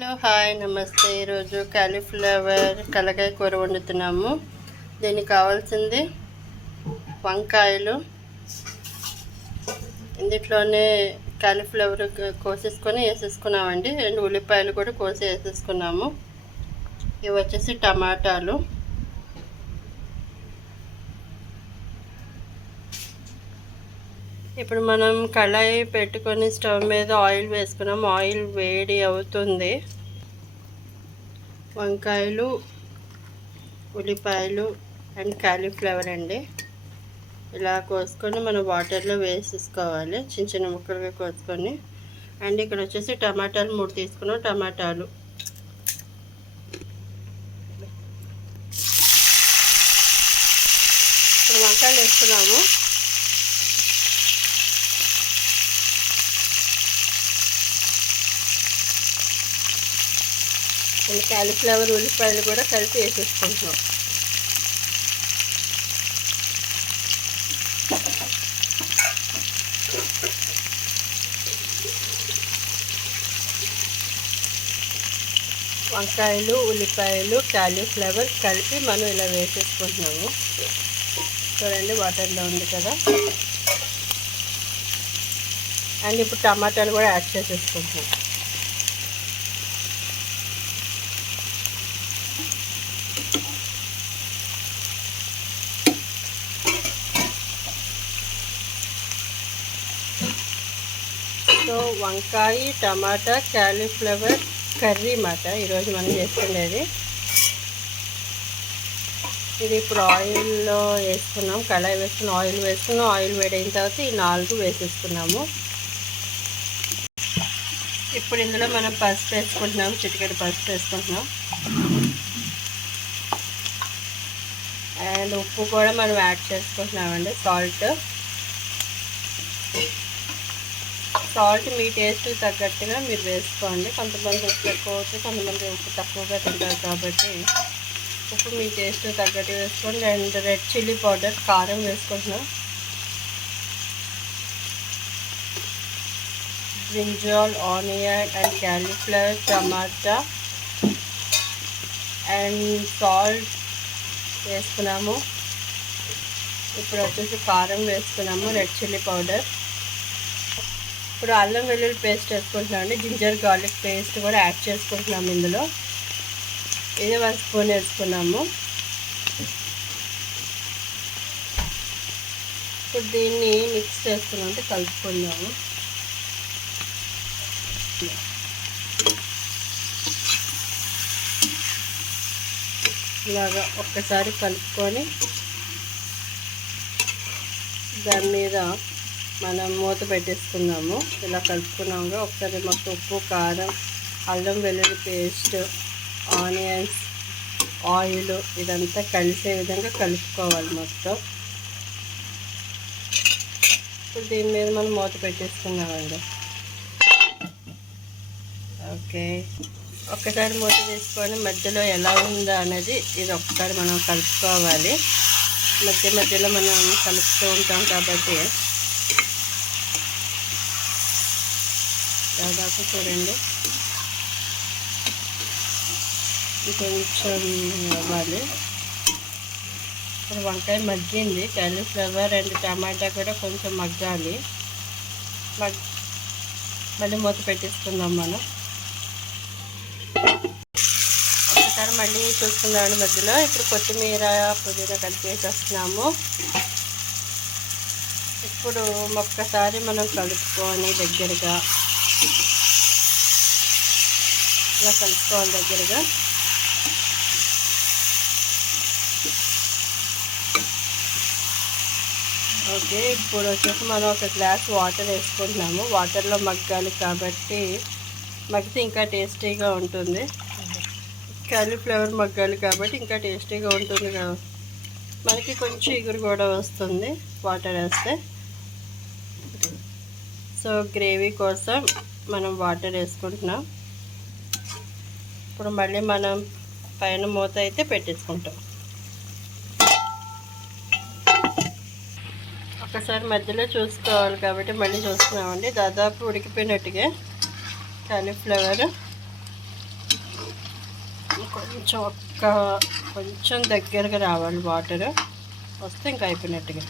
Hello hi నమస్తే. ఈరోజు cauliflower కలకాయ కూర వండుతున్నాము. దీనికి కావాల్సింది వంకాయలు, ఇందులోనే కాలీఫ్లవర్ కోసేసుకొని వేసేసుకున్నామండి. 2 ఉల్లిపాయలు కూడా కోసి వేసేసుకున్నాము. ఇవి వచ్చేసి టమాటాలు, ఇప్పుడు మనం కళాయి పెట్టుకొని స్టవ్ మీద ఆయిల్ వేసుకున్నాం. ఆయిల్ వేడి అవుతుంది. వంకాయలు, ఉల్లిపాయలు అండ్ కాలీఫ్లవర్ అండి ఇలా కోసుకొని మనం వాటర్లో వేసేసుకోవాలి, చిన్న చిన్న ముక్కలుగా కోసుకొని. అండ్ ఇక్కడ వచ్చేసి టమాటాలు 3 తీసుకున్నాం. టమాటాలు ఇప్పుడు వంకాయలు వేసుకున్నాము. కాలీఫ్లవర్, ఉల్లిపాయలు కూడా కలిపి వేసేసుకుంటున్నాం. వంకాయలు, ఉల్లిపాయలు, కాలీఫ్లవర్ కలిపి మనం ఇలా వేసేసుకుంటున్నాము. చూడండి వాటర్లో ఉంది కదా. అండ్ ఇప్పుడు టమాటాలు కూడా యాడ్ చేసేసుకుంటున్నాం. సో వంకాయ, టమాటా, కాలీఫ్లవర్ కర్రీ మాట ఈరోజు మనం చేసుకునేది. ఇది ఇప్పుడు ఆయిల్లో వేసుకున్నాం. కళాయి వేసుకుని ఆయిల్ వేసుకున్నాం. ఆయిల్ వేడైన తర్వాత ఈ 4 వేసేసుకున్నాము. ఇప్పుడు ఇందులో మనం పసుపు వేసుకుంటున్నాం. చిటికెడు పసుపు వేసుకుంటున్నాం. అండ్ ఉప్పు కూడా మనం యాడ్ చేసుకుంటున్నామండి. సాల్ట్ మీ టేస్ట్ తగ్గట్టుగా మీరు వేసుకోండి. కొంతమంది ఉప్పు ఎక్కువ అవుతుంది, కొంతమంది ఉప్పు తక్కువగా తింటారు కాబట్టి ఉప్పు మీ టేస్ట్ తగ్గట్టు వేసుకోండి. అండ్ రెడ్ చిల్లీ పౌడర్, కారం వేసుకుంటున్నాం. Brinjal, onion and cauliflower, tomato and salt వేసుకున్నాము. ఇప్పుడు వచ్చేసి కారం వేసుకున్నాము, రెడ్ చిల్లీ పౌడర్. ఇప్పుడు అల్లం వెల్లుల్లి పేస్ట్ వేసుకుంటున్నామండి. జింజర్ గార్లిక్ పేస్ట్ కూడా యాడ్ చేసుకుంటున్నాము ఇందులో. ఇది 1 స్పూన్ వేసుకున్నాము. ఇప్పుడు దీన్ని మిక్స్ చేసుకున్నామంటే కలుపుకుందాము. ఇలాగా ఒక్కసారి కలుపుకొని దాని మీద మనం మూత పెట్టేసుకుందాము. ఇలా కలుపుకున్నాము. ఒకసారి మొత్తం ఉప్పు, కారం, అల్లం వెల్లుల్లి పేస్ట్, ఆనియన్స్, ఆయిల్ ఇదంతా కలిసే విధంగా కలుపుకోవాలి మొత్తం. ఇప్పుడు దీని మీద మనం మూత పెట్టేసుకున్నామండి. ఓకే, ఒక్కసారి మూత తీసుకొని మధ్యలో ఎలా ఉందా అనేది ఇది ఒకసారి మనం కలుపుకోవాలి. మధ్యలో మనం కలుపుతూ ఉంటాం కాబట్టి దాదాపు చూడండి కొంచెం అవ్వాలి. ఇప్పుడు వంకాయ మగ్గింది. కాలీఫ్లవర్ అండ్ టమాటా కూడా కొంచెం మగ్గాలి. మళ్ళీ మూత పెట్టేసుకుందాం మనం. ఒకసారి మళ్ళీ చూసుకుందామండి మధ్యలో. ఇప్పుడు కొత్తిమీర, పుదీనా కలిపేసేస్తున్నాము. ఇప్పుడు ఒక్కసారి మనం కలుపుకొని దగ్గరగా ఇలా కలుపుకోవాలి దగ్గరగా. ఓకే, ఇప్పుడు వచ్చేసి మనం 1 గ్లాస్ వాటర్ వేసుకుంటున్నాము. వాటర్లో మగ్గాలి కాబట్టి మగ్గితే ఇంకా టేస్టీగా ఉంటుంది. కాలీఫ్లవర్ మగ్గాలి కాబట్టి ఇంకా టేస్టీగా ఉంటుంది కదా. మనకి కొంచెం ఇగురు కూడా వస్తుంది వాటర్ వేస్తే. సో గ్రేవీ కోసం మనం వాటర్ వేసుకుంటున్నాం. ఇప్పుడు మళ్ళీ మనం పైన మూత అయితే పెట్టేసుకుంటాం. ఒకసారి మధ్యలో చూసుకోవాలి కాబట్టి మళ్ళీ చూస్తున్నామండి. దాదాపు ఉడికిపోయినట్టుగా కాలీఫ్లవర్. కొంచెం కొంచెం దగ్గరగా రావాలి వాటర్ వస్తే ఇంకా అయిపోయినట్టుగా.